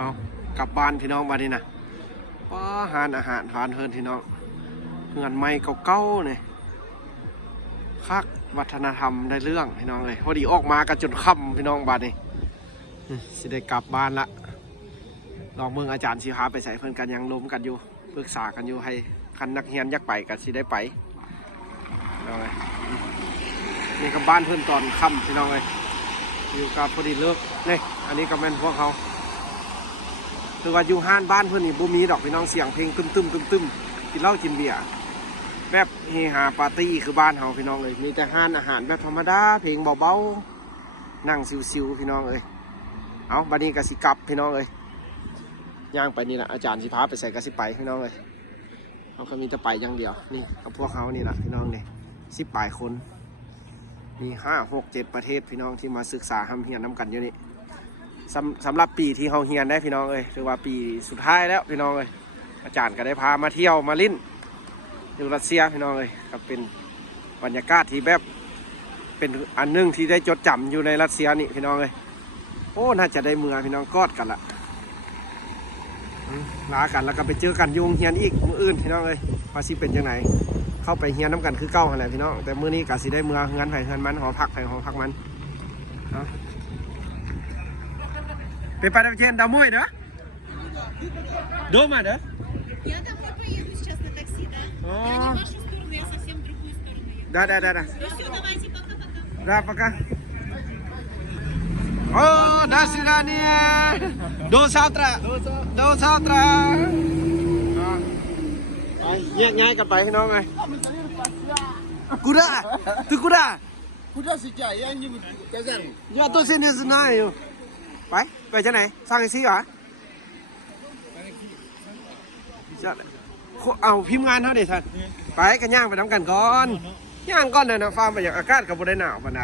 เอากลับบ้านพี่น้องมาดินะว่าหานอาหารทานเฮินพี่น้องเงินไม่เก่าๆเนี่ยคักวัฒนธรรมได้เรื่องพี่น้องเลยพอดีออกมากันจนค่ำพี่น้องบ้านนี่สิได้กลับบ้านละลองเมืองอาจารย์สิพาไปใส่เพื่อนกันยังล้มกันอยู่ปรึกษากันอยู่ให้คันนักเรียนยักไปกันสิได้ไปเอาเลยนี่กับบ้านเพื่อนตอนค่ำพี่น้องเลยอยู่กับพอดีเลิกนี่อันนี้ก็เป็นพวกเขาคือว่าอยู่ห้านบ้านเพื่อนนี่บุมีดอกพี่น้องเสียงเพลงตึมกินเหล้ากินเบียร์แบบเฮฮาปาร์ตี้คือบ้านเขาพี่น้องเลยมีแต่ห้านอาหารแบบธรรมดาเพลงเบาๆนั่งซิวๆพี่น้องเลยเอาบัดนี้กสิกลับพี่น้องเลยย่างไปนี่แหละอาจารย์สิพาไปใส่กสิไปพี่น้องเลยเขาก็มีแต่ไปอย่างเดียวนี่กับพวกเขานี่แหละพี่น้องเนี่ย10 ปลายคนมี5, 6, 7ประเทศพี่น้องที่มาศึกษาทำเฮียนน้ำกันอยู่นี่สำหรับปีที่เขาเฮียนได้พี่น้องเลยถือว่าปีสุดท้ายแล้วพี่น้องเลยอาจารย์ก็ได้พามาเที่ยวมาลิ้นอยู่รัสเซียพี่น้องเลยก็เป็นบรรยากาศที่แบบเป็นอันนึงที่ได้จดจำอยู่ในรัสเซียนี่พี่น้องเลยโอ้น่าจะได้เมือพี่น้องกอดกันละลากันแล้วก็ไปเจอกันยุงเฮียนอีกมืออื่นพี่น้องเลยว่าสิเป็นยังไงเข้าไปเฮียนน้ำกันคือเก้าอะไรพี่น้องแต่มื้อนี้ก็สิได้เมือเฮือนไผ่เฮือนมันหอพักไผ่หอพักมันไปได้เช่นดาวมุ่ยเด้อโดมาเด้อ Я домой поеду сейчас на такси, да? Я не в вашу сторону, я совсем в другую сторону еду. Да. Ну все, давайте, пока-пока. Да, пока. О, до свидания. До завтра. До завтра. ไปแยกย้ายกันไปพี่น้องไงกูได้ты куда Куда сейчас? Я не в казарме. я тоже не знаю ไปจะไหนสร้างไอซีเหรอเอาพิมพ์งานเท่าเด็ดท่านไปกันย่างไปน้ำกันก่อนย่างก่อนเลยนะฟาร์มไปอย่างอากาศกับบนได้หนาวปานใด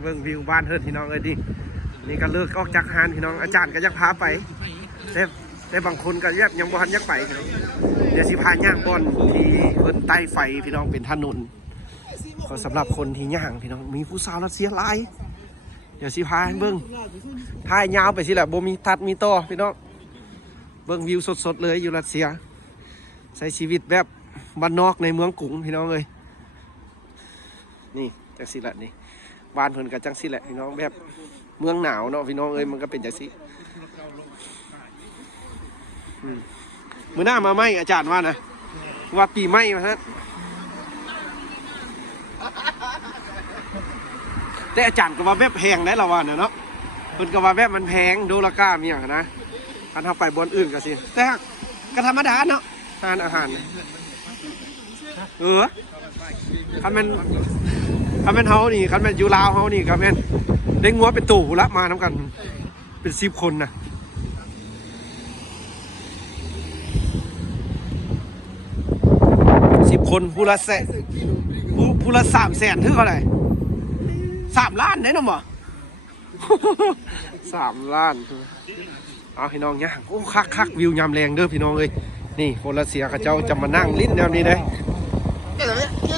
เบิ่งวิวบ้านเฮิร์ดพี่น้องเลยดินี่ก็เลิกออกจากฮานพี่น้องอาจารย์ก็ยักพาไปแต่บางคนก็ยังบ่ทันยักไปเดี๋ยวสิพาย่างบอนที่เพิ่นใต้ไฟพี่น้องเป็นถนนก็สำหรับคนที่ย่างพี่น้องมีผู้สาวรัสเซียหลายเดี๋ยวสิพาเบิ่งถ่ายยาวไปสิแหละบ่มีตัดมีต่อพี่น้องเบิ่งวิวสดๆเลยอยู่รัสเซียใช้ชีวิตแบบบ้านนอกในเมืองกรุงพี่น้องเลยนี่จังสิแหละนี่บ้านเพิ่นก็จังสิแหละพี่น้องแบบเมืองหนาวเนาะพี่น้องเอ้ยมันก็เป็นจังสิมื้อหน้ามาไหมอาจารย์ว่านะว่าปีใหม่มาฮะแต่อาจารย์ก็ว่าแบบแพงได้ละว่าเนาะเพิ่นก็ว่าแบบมันแพงโดราก้ามีอย่างนะคันเฮาไปบนอื่นก็สิแต่ก็ธรรมดาเนาะทานอาหารคันแม่นเฮานี่คันแม่นอยู่ลาวเฮานี่คันแม่นได้งัวเป็นตู่ละมานํกันเป็น10 คนน่ะ10 คนผู้ละ300,000ถึงเท่าไหร่3 ล้านได้เนาะบ่ 3 ล้านเอาพี่น้องเนี่ยโอ้คักวิวยามแรงเด้อพี่น้องเอ้ยนี่คนรัสเซียเขาเจ้าจะมานั่งลิ้นแนวนี้เลย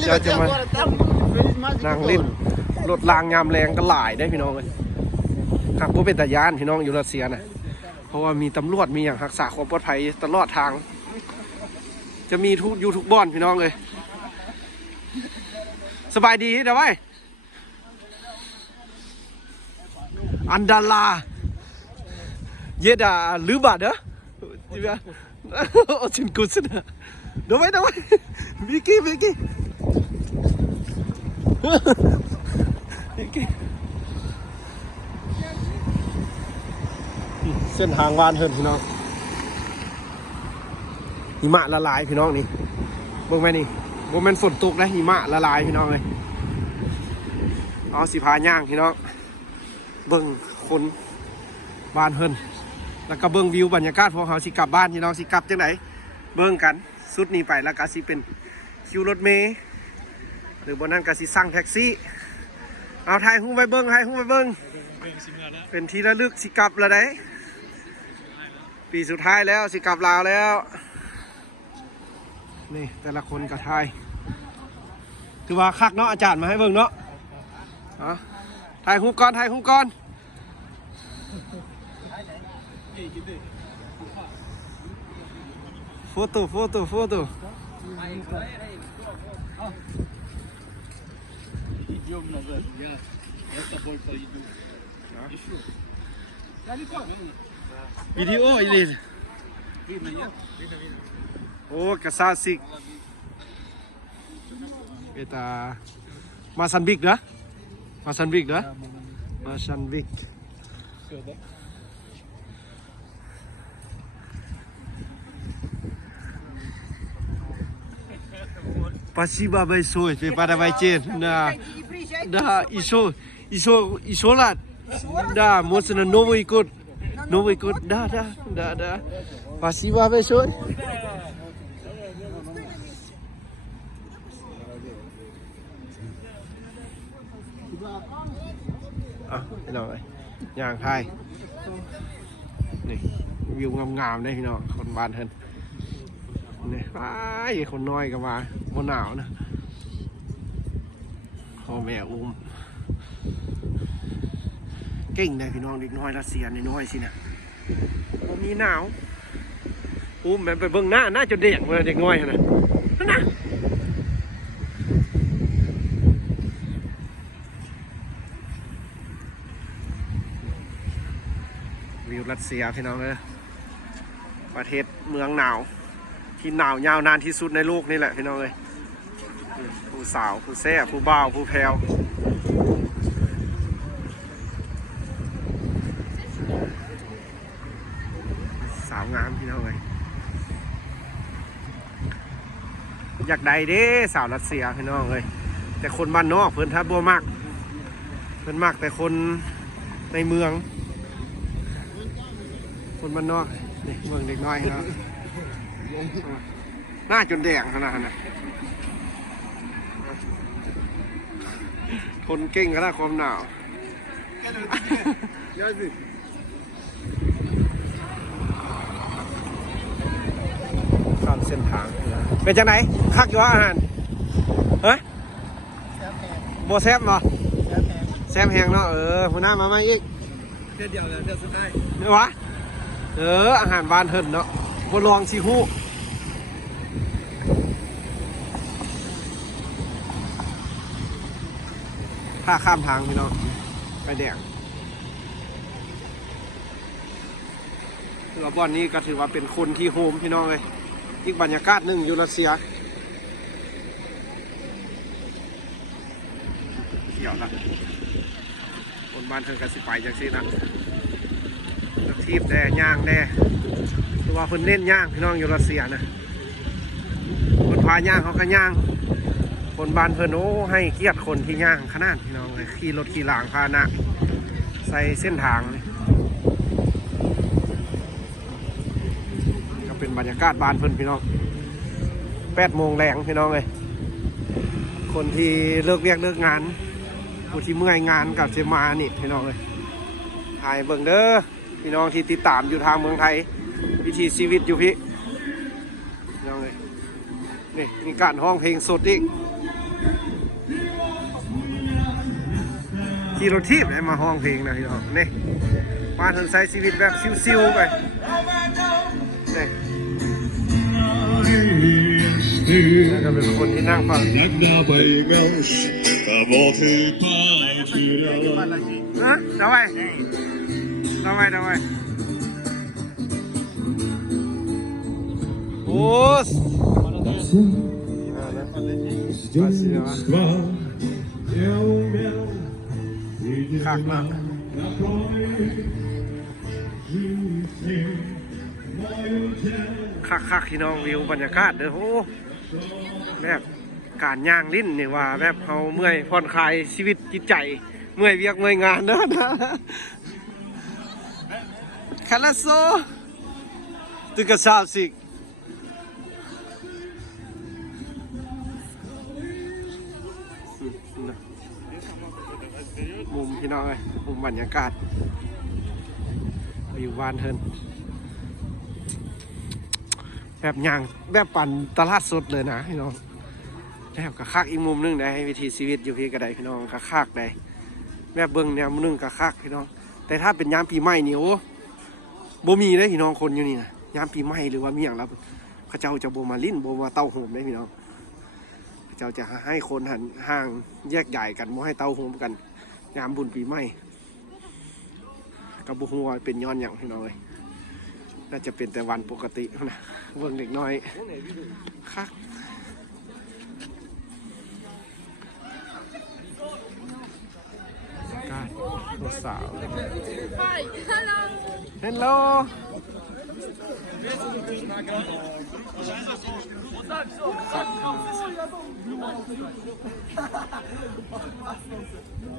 เจ้าจะมานั่งลิ้นรถรางยามแรงก็หลายได้พี่น้องเลยขับรถเป็นตะยานพี่น้องอยู่รัสเซียนะเพราะว่ามีตำรวจมีอย่างรักษาความปลอดภัยตลอดทางจะมีทุกบ่อนพี่น้องเลยสบายดีเดี๋ยวไว้อันดาลาเยดาลือบาดเด้อจีบโอ้ชินกุศนะเดี๋ยวไว้วิกกี้เส้นทางบ้านเฮิร์นพี่น้องหิมะละลายพี่น้องนี่เบิ่งไหมนี่โมเมนต์ฝนตกนะหิมะละลายพี่น้องเลยเอาสิพาย่างพี่น้องเบิ่งคนบ้านเฮิร์นแล้วก็เบิ่งวิวบรรยากาศพวกเขาสิกลับบ้านพี่น้องสิกลับจังไหนเบิ่งกันสุดนี้ไปแล้วก็สิเป็นคิวรถเมล์หรือบนนั้นก็สิสั่งแท็กซี่เอาถ่ายหุ้มไปเบิ่งเป็นที่ระลึกสิกลับแล้วได้ปีสุดท้ายแล้วสิกลับลาวแล้วนี่แต่ละคนก็ถ่ายถือว่าคักเนาะอาจารย์มาให้เบิ่งเนาะถ่ายหุ้มก่อน Foto. Идем назад. Я с тобой пойду. Еще. Далеко? Video ini. Видно, нет? Oh, kasasik. Kita Masanbik dah. Masanbik. Все, да? Спасибо большое, Пепада Вайчен. Да, да, еще раз. Да, можно Новый год. Да. Спасибо большое.พี่น้องเลยย่างไทยนี่วิวงามๆเลยพี่น้องคนบ้านเพิ่นนี่ไอ้คนน้อยก็มาบ่หนาวนะพ่อแม่อุ้มเก่งเลยพี่น้องเด็กน้อยรัสเซียน้อยสินะบ่มีหนาวอุ้มแม่ไปเบิ่งหน้าจนแดงเลยเด็กน้อยนะนั่นนะวิวรัสเซียพี่น้องเลยประเทศเมืองหนาวที่หนาวยาวนานที่สุดในโลกนี่แหละพี่น้องเลยผู้สาวผู้แซ่ผู้บ่าวผู้แพรวสาวงามพี่น้องเลยอยากใดเด้สาวรัสเซียพี่น้องเลยแต่คนบ้านนอกเพิ่นทับบัวมากเพิ่นมากแต่คนในเมืองคนบ้านนอกนี่เมืองเด็กน้อยนะหน้าจนแดงขนาดนั้นทนเก่งขนาดความหนาวสอนเส้นทางเป็นจังไหนคักอยู่อาหารเฮ้ยโบแซบเหรอแซบแหงเนาะหัวหน้ามาอีกเดียวเลยเดียวสุดท้าย เนี่ยวะอาหารบ้านเฮิรนเนาะบลองซีฮู้ถ้าข้ามทางพี่น้องไปแดงถือว่าบ่อนนี้ก็ถือว่าเป็นคนที่โฮมพี่น้องเลยอีกบรรยากาศหนึ่งอยู่รัสเซียเที่ยวละคนบ้านเฮิรนกันสิไปจังสินะทีบแด่ย่างแด่ตัวเพิ่นเน้นย่างพี่น้องอยู่รัสเซียนะคนพาย่างเขาก็ย่างคนบ้านเพิ่นโอ้ให้เกียรติคนที่ย่างขนาดพี่น้องเลยขี่รถขี่หลางพาหนะใส่เส้นทางเลยก็เป็นบรรยากาศบ้านเพิ่นพี่น้อง8 โมงแรงพี่น้องเลยคนที่เลิกเวียกเลิกงานผู้ที่เมื่อยงานกับเจมานี่พี่น้องเลยถ่ายเบิ่งเด้อพี่น้องที่ติดตามอยู่ทางเมืองไทยวิถีชีวิตอยู่พี่น้องเลยนี่มีการห้องเพลงสดอีกขี่รถทีบมาห้องเพลงนะพี่น้องนี่มาถึงใช้ชีวิตแบบซิวๆไปนี่แล้วก็เป็นคนที่นั่งฟังдавай оคักมากคักพี่น้องวิวบรรยากาศเด้อโหแบบการย่างลิ้นนี่ว่าแบบเขาเมื่อยผ่อนคลายชีวิตจิตใจเมื่อยเวียกเมื่อยงานนะคาราโซตึกกระสาบสิมุมพี่น้องเลยมุมบรรยากาศวิววานเทินแบบย่างแบบปั่นตลาดสดเลยนะพี่น้องแบบกระคักอีกมุมนึงได้วิถีชีวิตอยู่พี่กระไดพี่น้องกระคักได้แบบเบิ้งแนวนึงกระคักพี่น้อง แต่ถ้าเป็นยามปีใหม่นี่โอ้บ่มีได้พี่น้องคนอยู่นี่นะยามปีใหม่หรือว่ามีอย่างแล้วเขาเจ้าจะบ่มาลิ้นบ่มาเต้าโหมได้พี่น้องเขาเจ้าจะให้คนหันห่างแยกย้ายกันบ่ให้เต้าโหมกันยามบุญปีใหม่กับบ่ฮู้ว่าเป็นย้อนหยังพี่น้องเอ้ยน่าจะเป็นแต่วันปกตินะเบิ่งเด็กน้อยคักการตัวสาว Hi, hello. เฮลโล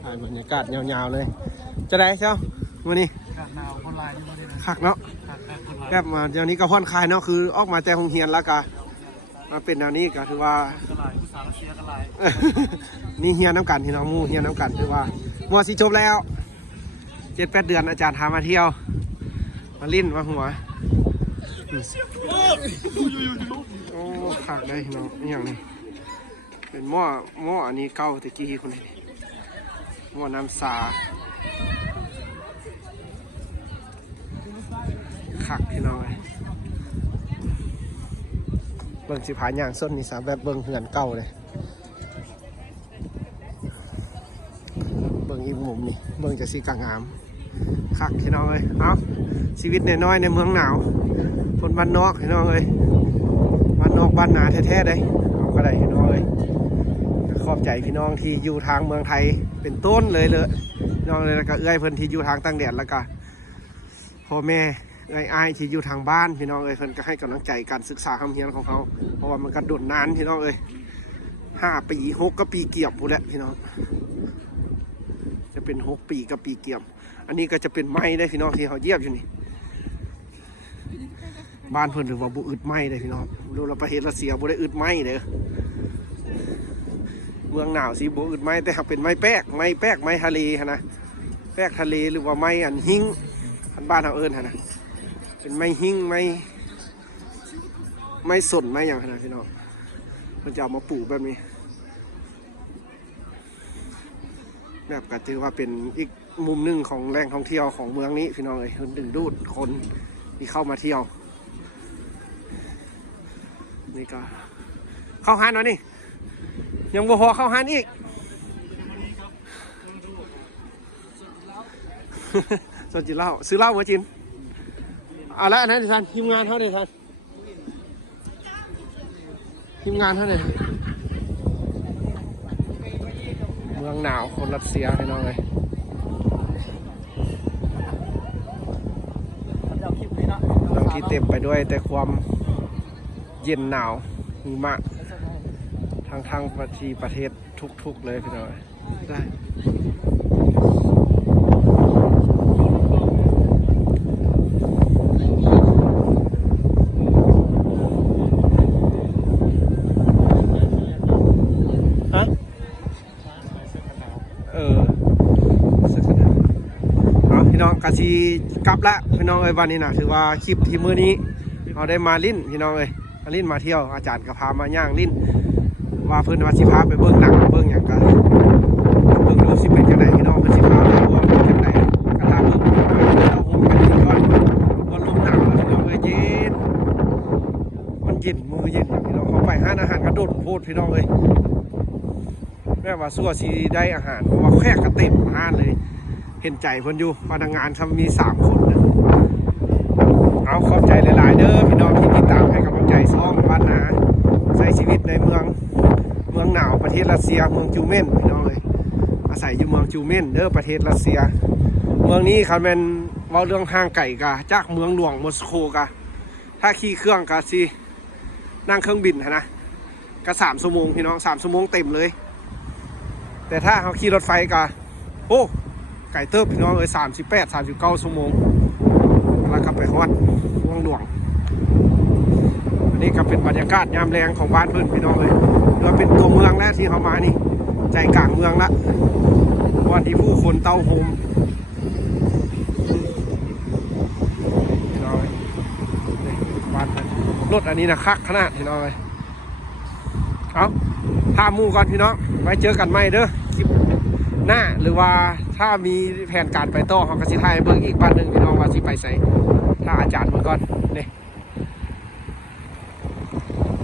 ถ่ายบรรยากาศยาวๆเลยจะได้เช้าวันนี้ การนาวคนลายนี่มาเลยนะ คักเนาะ การคนลาย แบบมาเดี๋ยวนี้ก็ผ่อนคลายเนาะคือออกมาจากโรงเรียนแล้วก็มาเป็นแนวนี้ก็ถือว่า กระลายภาษารัสเซียกระลาย นี่เฮียน้ำกันที่น้องมู่เฮียน้ำกันถือว่ามัวสิจบแล้ว7-8 เดือนอาจารย์พามาเที่ยวมาลิ้นมาหัวโอ้ขากได้พี่น้องนี่อย่างนี้เป็นหม้ออันนี้เก่าตะกี้คนนี้หม้อน้ำสาขักพี่น้องเลยเบิ่งสิผาย่างส้นนี่สาแบบเบิ่งเหือนเก่าเลยเบิ่งอีกมุมนี่เบิ่งจะสีกางามคักพี่น้องเลยเอาชีวิตน้อยๆในเมืองหนาวคนบ้านนอกพี่น้องเลยบ้านนอกบ้านนาแท้ๆเลยเอาก็ได้พี่น้องเลยขอบใจพี่น้องที่อยู่ทางเมืองไทยเป็นต้นเลยพี่น้องเลยแล้วก็เอื้อยเพิ่นที่อยู่ทางต่างแดนแล้วก็พ่อแม่เอื้อยอ้ายที่อยู่ทางบ้านพี่น้องเลยเพิ่นก็ให้กำลังใจการศึกษาคำเรียนของเขาเพราะว่ามันก็โดนนานพี่น้องเลย5 ปี6 ก็ปีเกียบพูดแล้วพี่น้องจะเป็น6 ปีกับปีเกียบอันนี้ก็จะเป็นไม้ได้พี่น้องที่เขาเยียบอยู่นี่บ้านเพิ่นถือว่าบุอึดไม้ได้พี่น้องดูเราประเทศรัสเซียบุได้อึดไม้เด้อเมืองหนาวสิบุอึดไม้แต่หากเป็นไม้แป๊กไม้ทะเลฮะนะแป๊กทะเลหรือว่าไม้อันหิ้งอันบ้านเราเอิญฮะนะเป็นไม้หิ้งไม้สนไม้อย่างขนาดพี่น้องมันจะเอามาปลูกแบบนี้แบบก็ถือว่าเป็นอีกมุมหนึ่งของแหล่งท่องเที่ยวของเมืองนี้พี่น้องเลยดึงดูดคนที่เข้ามาเที่ยวนี่ก็เข้าห้านวะนี่ยังบ่พอเข้าห้านอีก สนจิเหล้าซื้อเหล้ามาจินเอาละอันนั้นดิท่านทีมงานเท่าไหร่ท่านทีมงานเท่าไหร่เมืองหนาวคนรัสเซียพี่น้องเลยเมืองที่เต็มไปด้วยแต่ความเย็นหนาวหิมะทางประเทศทุกๆเลยพี่น้องได้พี่น้องกะซีกลับละพี่น้องเอ้ยวันนี้นะถือว่าคลิปที่มื้อนี้เราได้มาลิ้นพี่น้องเอ้ยมาลิ้นมาเที่ยวอาจารย์ก็พามาย่างลิ้นว่าเพิ่นว่าสิพาไปเบิ่งหนังเบิ่งหยังกันเบิ่งดูสิเป็นจังไดพี่น้องเพิ่นสิพาไปรวมเป็นจังไดก็ถ้าเบิ่งเราคงไปลิ้นก่อนก็ลมหนาวพี่น้องเอ้ยเย็นมันเย็นมือเย็นพี่น้องเขาไปหาอาหารกระโดดโพดพี่น้องเอ้ยแม่ว่าซั่วสิได้อาหารเพราะว่าแขกก็เต็มห้านเลยเห็นใจเพิ่นอยู่พนักงานทำมี3 คนนะเอาขอบใจหลายๆเด้อพี่น้องที่ติดตามให้กำลังใจซ่องบ้านนาใช้ชีวิตในเมืองหนาวประเทศรัสเซียเมืองจูเมนพี่น้องเลยอาศัยอยู่เมืองจูเมนเด้อประเทศรัสเซียเมืองนี้คันเป็นเว้าเรื่องห่างไกลกะจากเมืองหลวงมอสโกกะถ้าขี่เครื่องกะสินั่งเครื่องบินนะก็3 ชั่วโมงพี่น้อง3 ชั่วโมงเต็มเลยแต่ถ้าเขาขี่รถไฟกะโอ้ไก่เติบพี่น้องเอ้ย38-39 ชั่วโมงแล้วก็ไปฮอดเมืองหลวงอันนี้ก็เป็นบรรยากาศยามแรงของบ้านเพื่อนพี่น้องเลยเราเป็นตัวเมืองแล้วที่เขามานี่ใจกลางเมืองละวันที่ผู้คนเต้าโฮมพี่น้องเลยบ้านรถอันนี้นะคักขนาดพี่น้องเลยเอาท่ามู่ก่อนพี่น้องไว้เจอกันใหม่เด้อคลิปหน้าหรือว่า ถ้ามีแผนการไปต่อเขาก็สิถ่ายให้เบิ่งอีกบ้านหนึ่งพี่น้องว่าสิไปใส่ถ้าอาจารย์เบิ่งก่อนนี่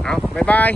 เอาบ๊ายบาย